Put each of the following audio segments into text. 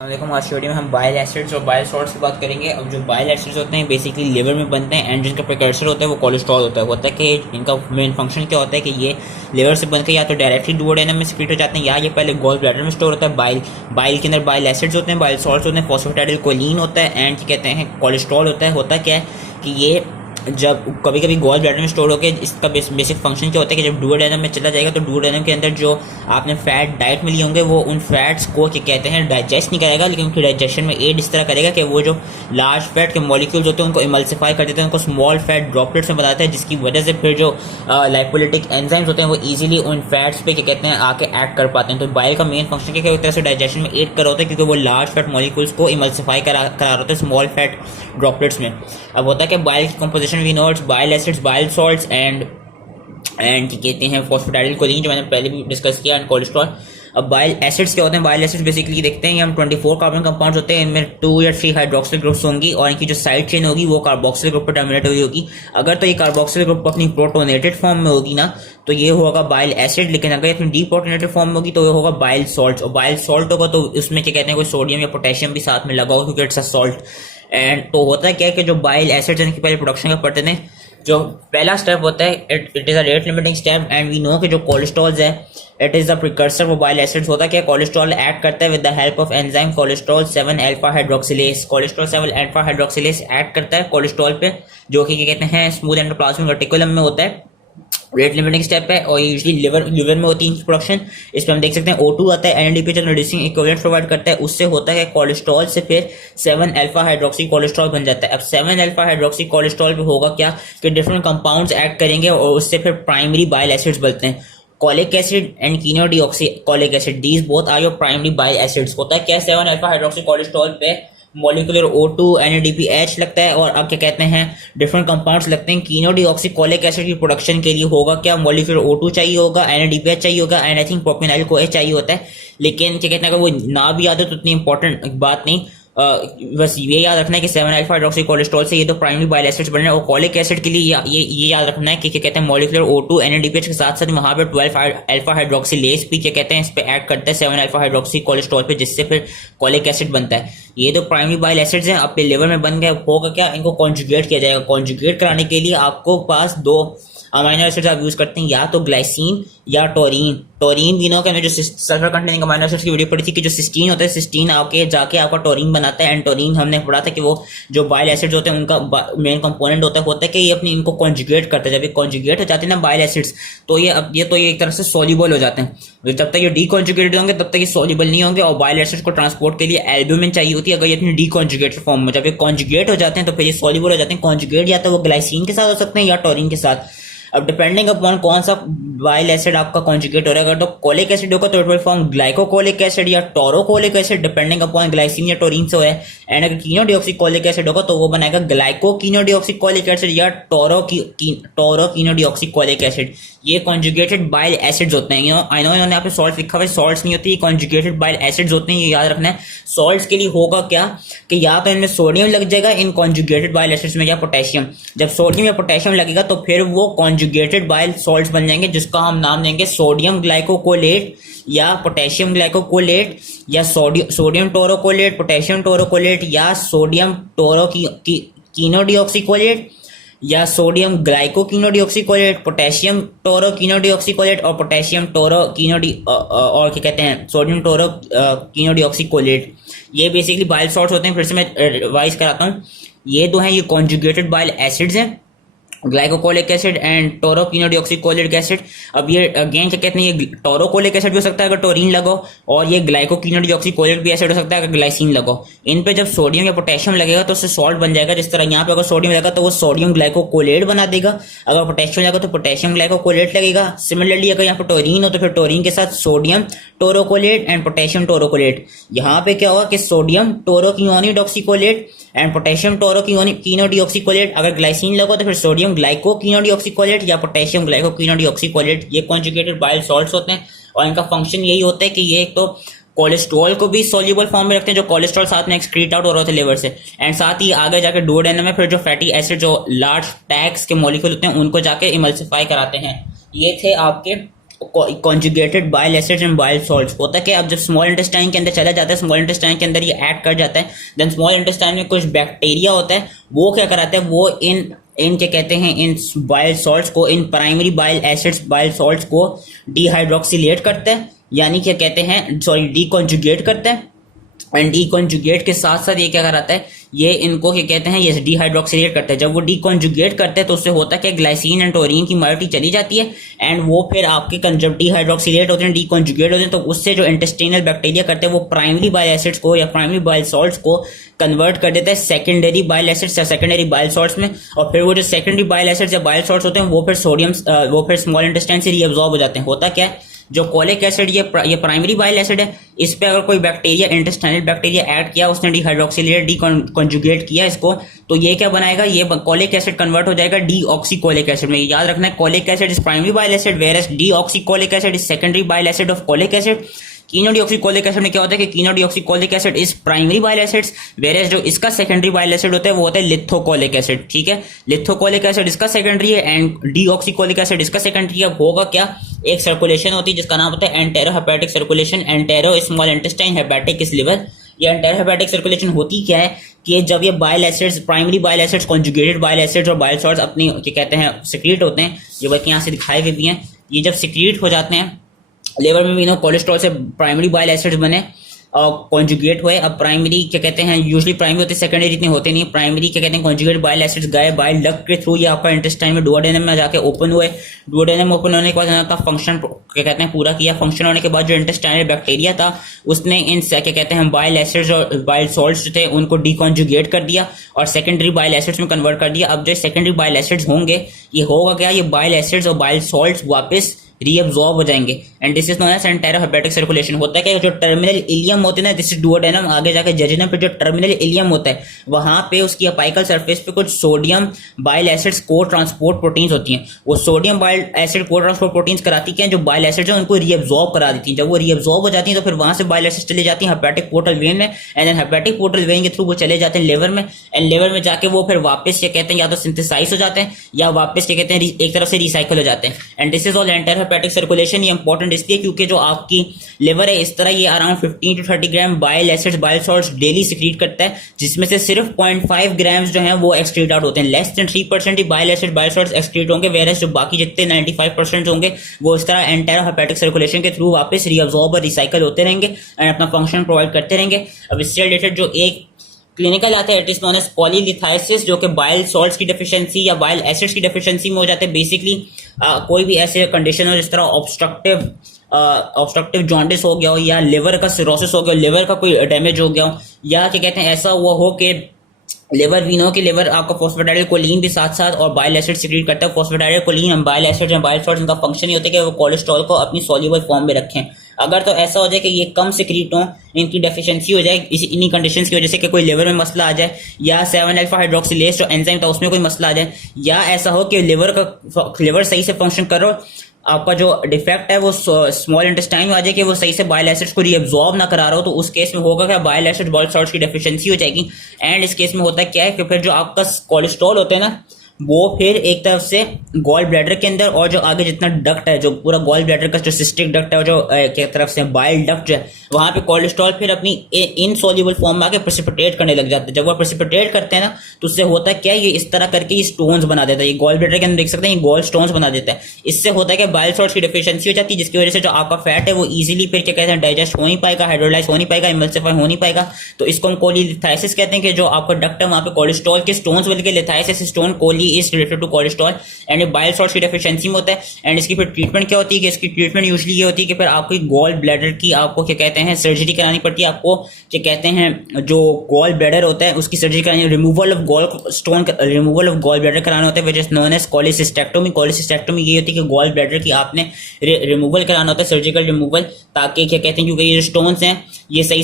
देखो आज वीडियो में हम बाइल एसिड्स और बाइल सॉल्ट्स की बात करेंगे। अब जो बाइल एसिड्स होते हैं बेसिकली लिवर में बनते हैं एंड जिनका प्रिकर्सर होता है वो कोलेस्ट्रॉल होता है कि इनका मेन फंक्शन क्या होता है कि ये लिवर से बनकर या तो डायरेक्टली डुओडेनम में सिक्रीट हो जाते हैं या ये पहले गॉल ब्लैडर में स्टोर होता है। बाइल के अंदर बाइल एसिड्स होते हैं, बाइल सॉल्ट्स होते हैं, फॉस्फेटाइल कोलिन होता है एंड कहते हैं कोलेस्ट्रॉल होता है। होता क्या है कि ये जब कभी कभी गॉल ब्लैडर में स्टोर होकर इसका बेसिक फंक्शन क्या होता है कि जब डुओडेनम में चला जाएगा तो डुओडेनम के अंदर जो आपने फैट डाइट में लिए होंगे वो उन फैट्स को क्या कहते हैं डाइजेस्ट नहीं करेगा, लेकिन उनकी डाइजेशन में एड इस तरह करेगा कि वो जो लार्ज फैट के मॉलिक्यूल्स होते हैं उनको इमल्सिफाई कर देते हैं, उनको स्मॉल फैट ड्रॉपलेट्स में बनाता है, जिसकी वजह से फिर जो लाइपोलिटिक एंजाइम्स होते हैं वो इजीली उन फैट्स पे क्या कहते हैं आके एक्ट कर पाते हैं। तो बाइल का मेन फंक्शन क्या एक तरह से डाइजेशन में एड कर रहा होता है क्योंकि वो लार्ज फैट मॉलिक्यूल्स को इमल्सिफाई करा रहा होता है स्मॉल फैट ड्रॉपलेट्स में। अब होता है कि बाइल की composition we know it's bile acids, bile salts and कहते हैं फॉस्फेटाइल कोलिन जो मैंने पहले भी डिस्कस किया, एंड कोलेस्ट्रॉल। अब बाइल एसिड्स क्या होते हैं? बाइल एसिड्स बेसिकली देखते हैं हम 24 कार्बन कंपाउंड्स होते हैं, इनमें 2 या 3 हाइड्रोक्सिल ग्रुप्स होंगी और इनकी जो साइड चेन होगी वो कार्बोक्सिल ग्रुप पर टर्मिनेट हुई होगी। अगर तो ये कार्बोक्सिल ग्रुप अपनी प्रोटोनेटेड फॉर्म में होगी ना तो ये होगा बाइल एसिड, लेकिन अगर अपनी डीप्रोटोनेटेड फॉर्म में होगी तो ये होगा बाइल सॉल्ट। और बाइल सॉल्ट होगा तो उसमें क्या कहते हैं कोई सोडियम या पोटेशियम भी साथ में लगा होगा क्योंकि इट्स अ सॉल्ट। एंड तो होता है क्या है कि जो बाइल एसिड्स इनकी पहले प्रोडक्शन का पढ़ते थे, जो पहला स्टेप होता है it is a rate limiting step and we know कि जो कोलेस्ट्रॉल है इट इज द प्रिकर्सर वो बाइल एसिड्स होता है कि कोलेस्ट्रॉल एक्ट करता है with the help of enzyme cholesterol 7 alpha hydroxylase. Cholesterol 7 alpha hydroxylase act करता है कोलेस्ट्रॉल पे, जो कि क्या कहते हैं स्मूथ एंडोप्लाज्मिक रेटिकुलम में होता है, रेट लिमिटिंग स्टेप है और यूजुअली लिवर में होती है प्रोडक्शन। इस पर हम देख सकते हैं O2 आता है, एनएडीपी जो रिड्यूसिंग इक्विवेलेंट प्रोवाइड करता है उससे होता है कोलेस्ट्रॉल से फिर 7 अल्फा हाइड्रोक्सी कोलेस्ट्रॉल बन जाता है। अब 7 अल्फा हाइड्रोक्सी कोलेस्ट्रॉल पे होगा क्या कि डिफरेंट कंपाउंड्स एक्ट करेंगे और उससे फिर प्राइमरी बाइल एसिड्स बनते हैं, cholic acid and chenodeoxycholic acid, these both are your primary bile acids. होता है क्या 7 अल्फा हाइड्रोक्सी कोलेस्ट्रॉल पे मॉलिक्यूलर O2 NADPH लगता है और अब क्या कहते हैं डिफरेंट कंपाउंड्स लगते हैं। कीनोडीऑक्सीकोलिक एसिड की प्रोडक्शन के लिए होगा क्या मॉलिक्यूलर O2 चाहिए होगा, NADPH चाहिए होगा एंड आई थिंक प्रोपेनाइल CoH चाहिए होता है। लेकिन क्या कहते हैं अगर वो ना भी याद हो तो उतनी इंपॉर्टेंट बात नहीं, बस ये याद रखना है कि 7 अल्फा हाइड्रोक्सी कोलेस्ट्रॉल से ये तो प्राइमरी बाइल एसिड्स बन रहे हैं। और कॉलिक एसिड के लिए ये याद रखना है कि क्या कहते हैं मॉलिक्यूलर O2 NADPH के साथ साथ वहां पे 12 अल्फा हाइड्रोक्सिलेज भी क्या कहते हैं इस पे एक्ट करता है 7 अल्फा हाइड्रोक्सी कोलेस्ट्रॉल पे, जिससे फिर कॉलिक एसिड बनता है। ये तो प्राइमरी बाइल एसिड्स हैं, आपके लिवर में बन गए होगा क्या इनको कॉन्जुगेट किया जाएगा। कॉन्जुगेट कराने के लिए आपको पास 2 अमाइनो एसिड्स आप यूज करते हैं, या तो ग्लाइसिन या टोरीन। टोरीन भी नो कि हमने जो सल्फर कंटेनिंग अमाइनो एसिड्स की वीडियो पढ़ी थी कि जो सिस्टीन होता है, सिस्टीन आके जाके आपका टोरीन बनाता है एंड टोरीन हमने पढ़ा था कि वो जो बाइल एसिड्स होते हैं उनका मेन कंपोनेंट होता है कि ये अपनी इनको कॉन्जुगेट करते हैं। जब ये कॉन्जुगेट हो जाते हैं ना बाइल एसिड्स तो ये एक तरह से सोल्यूबल हो जाते हैं। जब तक ये डीकॉन्जुगेटेड होंगे तब तक ये सोल्यूबल नहीं होंगे और बाइल एसिड्स को ट्रांसपोर्ट के लिए एल्ब्यूमिन चाहिए होती है अगर ये अपनी डीकॉन्जुगेटेड फॉर्म में। जब ये कॉन्जुगेट हो जाते हैं तो फिर ये सोल्यूबल हो जाते हैं। कॉन्जुगेट या तो वो ग्लाइसिन के साथ हो सकते हैं या टोरीन के साथ। अब डिपेंडिंग अपॉन कौन सा बाइल एसिड आपका कॉन्जुगेट हो रहा है, अगर तो कोलिक एसिड होगा तो इट विल फॉर्म ग्लाइकोकोलिक एसिड या टोरोकोलिक एसिड डिपेंडिंग अपॉन ग्लाइसिन या टोरीन से है। एंड अगर कीनोडीऑक्सीकोलिक एसिड होगा तो वो बनाएगा ग्लाइकोकीनोडीऑक्सीकोलिक एसिड या टोरोकीनोडीऑक्सीकोलिक एसिड। ये कॉन्जुगेटेड बाइल एसिड्स होते हैं। आई नो इन्होंने यहाँ पे सॉल्ट लिखा हुआ है, सॉल्ट्स नहीं होती, कॉन्जुगेटेड बाइल एसिड्स होते हैं, ये याद रखना है। सॉल्ट्स के लिए होगा क्या कि या तो इनमें सोडियम लग जाएगा इन कॉन्जुगेटेड बाइल एसिड्स में या पोटेशियम। जब सोडियम या पोटेशियम लगेगा तो फिर वो कॉन्जुगेटेड बाइल सॉल्ट्स बन जाएंगे जिसका हम नाम देंगे सोडियम ग्लाइकोकोलेट या पोटेशियम ग्लाइकोकोलेट या सोडियम टोरोकोलेट, पोटेशियम टोरोकोलेट या सोडियम टोरोकीनोडीऑक्सीकोलेट या सोडियम ग्लाइकोकीनोडीऑक्सीकोलेट, पोटेशियम टोरोकीनोडीऑक्सीकोलेट और पोटेशियम टोरोकीनोडी और क्या कहते हैं सोडियम टोरोकीनोडीऑक्सीकोलेट। ये बेसिकली बाइल सॉल्ट्स होते हैं। फिर से मैं रिवाइज कराता हूँ, ये दो हैं ये कॉन्जुगेटेड बाइल एसिड्स हैं, ग्लाइकोकोलिक एसिड एंड टोरोकीनोडीऑक्सीकोलिक एसिड। अब ये अगेन क्या कहते हैं ये टोरोकोलिक एसिड भी हो सकता है अगर टोरीन लगो, और ये ग्लाइकोकीनोडीऑक्सीकोलिक भी एसिड हो सकता है अगर ग्लाइसिन लगो। इन पे जब सोडियम या पोटेशियम लगेगा तो उससे सॉल्ट बन जाएगा। जिस तरह यहाँ पे अगर सोडियम लगेगा तो वो सोडियम ग्लाइकोकोलेट बना देगा, अगर पोटेशियम लगेगा तो पोटेशियम ग्लाइकोकोलेट लगेगा। सिमिलरली अगर यहाँ पे टोरीन हो तो फिर टोरीन के साथ sodium taurocholate and potassium taurocholate. यहाँ पे क्या होगा कि सोडियम टोरोकीनोडीऑक्सीकोलेट एंड पोटेशियम टोरोकीनोडीऑक्सीकोलेट। अगर ग्लाइसिन लगो तो फिर सोडियम ग्लाइकोकीनोडीऑक्सीकोलेट या पोटेशियम ग्लाइकोकीनोडीऑक्सीकोलेट। ये कॉन्जुगेटेड बाइल सॉल्ट्स होते हैं और इनका फंक्शन यही होता है कि ये एक तो कोलेस्ट्रॉल को भी सोल्यूबल फॉर्म में रखते हैं, जो कोलेस्ट्रॉल साथ में एक्सक्रीट आउट हो रहा होता है लिवर से, एंड साथ ही आगे जाकर डुओडेनम में फिर जो फैटी एसिड जो लार्ज टैग्स के मॉलिक्यूल होते हैं उनको जाके इमल्सिफाई कराते हैं। ये थे आपके conjugated bile acids and bile salts. होता है कि अब जब स्मॉल इंटेस्टाइन के अंदर चला जाता है, स्मॉल इंटेस्टाइन के अंदर ये ऐड कर जाता है, देन स्मॉल इंटेस्टाइन में कुछ बैक्टीरिया होता है, वो क्या कराता है, वो इन क्या कहते हैं, इन बाइल सॉल्ट्स को, in primary bile acids bile salts को डिहाइड्रोक्सिलेट करता है, यानी क्या कहते हैं, सॉरी डीकॉन्जुगेट करता है। एंड डीकॉन्जुगेट के साथ साथ ये क्या कराता है, ये इनको क्या कहते हैं, ये डिहाइड्रोक्सिलेट करता है। जब वो डीकॉन्जुगेट करते हैं तो उससे होता है कि ग्लाइसिन एंड टोरीन की मायोरिटी चली जाती है, एंड वो फिर आपके जब डिहाइड्रोक्सिलेट होते हैं, डीकॉन्जुगेट होते हैं, तो उससे जो इंटेस्टिनल बैक्टीरिया करते हैं वो प्राइमरी बाइल एसिड्स को या प्राइमरी बाइल सॉल्ट्स को कन्वर्ट कर देता है सेकेंडरी बाइल एसिड्स या सेकेंडरी बाइल सॉल्ट्स में। और फिर वो जो सेकेंडरी बाइल एसिड्स या बाइल सॉल्ट्स होते हैं वो फिर सोडियम वो फिर स्मॉल इंटेस्टाइन से रीअब्सॉर्ब हो जाते हैं। होता क्या है, जो कोलिक एसिड ये प्राइमरी बाइल एसिड है, इस पे अगर कोई बैक्टीरिया, इंटेस्टाइनल बैक्टीरिया ऐड किया, उसने डिहाइड्रोक्सिलेट डीकॉन्जुगेट किया इसको, तो ये क्या बनाएगा, ये कोलिक एसिड कन्वर्ट हो जाएगा डीऑक्सीकोलिक एसिड में। याद रखना है, cholic acid is primary bile acid, whereas deoxycholic acid is secondary bile acid of cholic acid. Chenodeoxycholic acid में क्या होता है कि chenodeoxycholic acid is primary bile acids, whereas जो इसका सेकेंडरी बाइल एसिड होता है वो होता है लिथोकोलिक एसिड। ठीक है, लिथोकोलिक एसिड इसका सेकेंडरी है एंड डीऑक्सीकोलिक एसिड इसका सेकेंडरी है। होगा क्या, एक सर्कुलेशन होती है जिसका नाम होता है entero hepatic circulation, entero small intestine, hepatic is liver. ये एंटेरो हेपेटिक सर्कुलेशन होती क्या है कि जब ये bile acids, primary bile acids, conjugated bile acids और बाइल सॉल्ट्स अपनी क्या कहते हैं सिक्रीट होते हैं, ये बल्कि यहाँ से दिखाए हुए भी हैं, ये जब सिक्रीट हो जाते हैं लिवर में भी नो कोलेस्ट्रॉल से प्राइमरी बाइल एसिड्स बने और कॉन्जुगेट हुए। अब प्राइमरी क्या कहते हैं, यूजुअली प्राइमरी होते हैं, सेकेंडरी इतने होते नहीं। प्राइमरी क्या कहते हैं, कॉन्जुगेट बाइल एसिड्स गए बाइल डक्ट के थ्रू, ये आपका इंटेस्टाइन में डुओडेनम में जाके ओपन हुए। डुओडेनम ओपन होने के बाद इनका फंक्शन क्या कहते हैं पूरा किया। फंक्शन होने के बाद जो इंटेस्टाइनल बैक्टीरिया था उसने इन क्या कहते हैं बाइल एसिड्स और बाइल सॉल्ट्स थे उनको डीकॉन्जुगेट कर दिया और सेकेंडरी बाइल एसिड्स में कन्वर्ट कर दिया। अब जो सेकेंडरी बाइल एसिड्स होंगे, ये होगा क्या, ये बाइल एसिड्स और बाइल सॉल्ट्स वापस रीअब्सॉर्ब हो जाएंगे and this is known as entero hepatic circulation. होता है कि जो टर्मिनल इलियम होते हैं ना, दिस इज डुओडेनम, आगे जाके जेजुनम पे जो टर्मिनल इलियम होता है वहां पे उसकी अपाइकल सरफेस पे कुछ सोडियम बाइल एसिड्स को ट्रांसपोर्ट प्रोटीन्स होती हैं। वो सोडियम बाइल एसिड को ट्रांसपोर्ट प्रोटीन्स कराती हैं जो बाइल एसिड्स हैं उनको रीअब्सॉर्ब करा देती हैं। जब वो रीअब्सॉर्ब हो जाती हैं तो फिर वहां से बाइल एसिड्स चले जाती हैं हेपेटिक पोर्टल वेन में and then hepatic portal vein के थ्रू वो चले जाते हैं लिवर में एंड लिवर में जाके वो फिर वापस क्या कहते हैं या तो सिंथेसाइज हो जाते हैं या वापस क्या कहते हैं एक तरफ से रिसाइकल हो जाते हैं। And this is all entero hepatic circulation. Important इसलिए क्योंकि जो आपकी लिवर है इस तरह ये around 15 to 30 gram bile acids bile salts daily secrete करता है, जिसमें से सिर्फ 0.5 ग्राम्स जो हैं वो एक्सक्रीट आउट होते हैं। लेस देन 3% ही bile acid bile salts excrete होंगे, वेयरएज जो बाकी जितने 95% होंगे वो इस तरह एंटेरो हेपेटिक सर्कुलेशन के थ्रू वापस रीअब्सॉर्ब और रिसाइकल होते रहेंगे एंड अपना फंक्शन प्रोवाइड करते रहेंगे। अब इससे रिलेटेड जो एक क्लिनिकल आता है इट इज नोन एज पॉलीलिथाइसिस, जो कि बाइल सॉल्ट्स की डेफिशिएंसी या बाइल एसिड्स की डेफिशिएंसी में हो जाते हैं। बेसिकली कोई भी ऐसे कंडीशन हो जिस तरह ऑब्स्ट्रक्टिव जॉन्डिस हो गया हो या लिवर का सिरोसिस हो गया, लिवर का कोई डैमेज हो गया हो, या क्या कहते हैं ऐसा हुआ हो कि लिवर वीनो की लिवर आपका फॉस्फेटाइल कोलिन भी साथ साथ और बाइल एसिड सिक्रीट करता है। फॉस्फेटाइल कोलिन और बाइल एसिड और बाइल सॉल्ट्स इनका फंक्शन ही होता है कि वो कोलेस्ट्रॉल को अपनी सॉल्युबल फॉर्म में रखें। अगर तो ऐसा हो जाए कि ये कम सिक्रीट हो, इनकी डेफिशिएंसी हो जाए इन्हीं कंडीशंस की वजह से कि कोई लिवर में मसला आ जाए या 7-अल्फा हाइड्रोक्सिलेज जो एंजाइम था उसमें कोई मसला आ जाए, या ऐसा हो कि लिवर सही से फंक्शन करो, आपका जो डिफेक्ट है वो स्मॉल इंटेस्टाइन में आ जाए कि वो सही से बाइल एसिड्स को रीअब्सॉर्ब ना करा रहा हो, तो उस केस में होगा क्या, बाइल एसिड बाइल सॉल्ट्स की डेफिशिएंसी हो जाएगी। एंड इस केस में होता है क्या है कि फिर जो आपका कोलेस्ट्रॉल होता है ना वो फिर एक तरफ से गॉल ब्लैडर के अंदर और जो आगे जितना डक्ट है, जो पूरा गॉल ब्लैडर का जो सिस्टिक डक्ट है और जो एक तरफ से बाइल डक्ट जो है वहां पे कोलेस्ट्रॉल फिर अपनी इनसॉल्युबल फॉर्म में आके प्रेसिपिटेट करने लग जाते हैं। जब वो प्रेसिपिटेट करते हैं ना तो उससे होता है क्या, ये इस तरह करके ये स्टोन्स बना देता है। ये गॉल ब्लैडर के अंदर देख सकते हैं ये गॉल स्टोन्स बना देता है। इससे होता है कि बाइल सॉल्ट्स की डेफिशिएंसी हो जाती है जिसकी वजह से जो आपका फैट है वो इजीली फिर क्या कहते हैं डाइजेस्ट हो नहीं पाएगा, हाइड्रोलाइज हो नहीं पाएगा, इमल्सिफाई हो नहीं पाएगा। तो इसको हम कोलीलिथाइसिस कहते हैं कि जो आपका डक्ट है वहां पे कोलेस्ट्रॉल के स्टोन्स बल्कि लिथाइसिस स्टोन कोली is related to cholesterol and bile salts की डेफिशिएंसी में होता है। एंड इसकी फिर ट्रीटमेंट क्या होती है कि इसकी ट्रीटमेंट यूजुअली ये होती है कि फिर आपको गॉल ब्लैडर की आपको क्या कहते हैं सर्जरी करानी पड़ती है। आपको क्या कहते हैं जो गॉल ब्लैडर होता है उसकी सर्जरी करानी, removal of gall stone, removal of gall bladder कराना होता है which is known as cholecystectomy. Cholecystectomy ये होती है कि गॉल ब्लैडर की आपने रिमूवल कराना होता है, सर्जिकल रिमूवल, ताकि क्या कहते हैं क्योंकि ये स्टोन्स हैं ये सही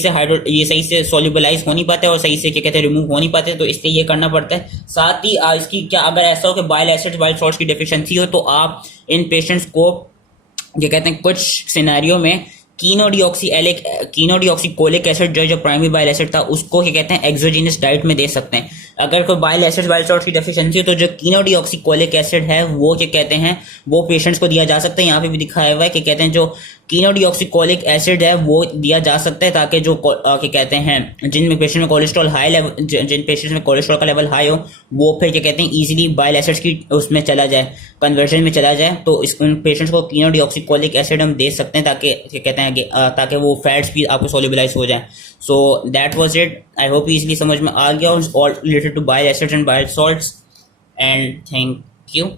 से सॉल्युबलाइज हो नहीं पाते और सही से क्या कहते हैं रिमूव हो नहीं पाते, तो इसलिए ये करना पड़ता है। साथ ही इसकी क्या अगर ऐसा हो कि बाइल एसिड्स बाइल सॉल्ट्स की डेफिशिएंसी हो तो आप इन पेशेंट्स को क्या कहते हैं कुछ सिनेरियो में कीनोडीऑक्सीकोलिक एसिड जो प्राइमरी बाइल एसिड था उसको क्या कहते हैं एक्सोजीनस डाइट में दे सकते हैं। अगर कोई बाइल एसिड बाइल सॉल्ट की डेफिशिएंसी हो तो जो कीनोडीऑक्सीकोलिक एसिड है वो क्या कहते हैं वो पेशेंट्स को दिया जा सकता है। यहाँ पे भी दिखाया हुआ है कि कहते हैं जो कीनोडीऑक्सीकोलिक एसिड है वो दिया जा सकता है ताकि जो क्या कहते हैं जिन पेशेंट में कोलेस्ट्रॉल हाई लेवल जिन पेशेंट्स में कोलेस्ट्रॉल का लेवल हाई हो वो फिर क्या कहते हैं इजीली बाइल एसिड्स की उसमें चला जाए कन्वर्जन में चला जाए, तो इस उन पेशेंट्स को कीनोडीऑक्सीकोलिक एसिड हम दे सकते हैं ताकि क्या कहते हैं ताकि वो फैट्स भी आपको सोल्यूबलाइज हो जाए। So that was it. I hope easily समझ में आ गया और related to bile acids and bile salts and thank you.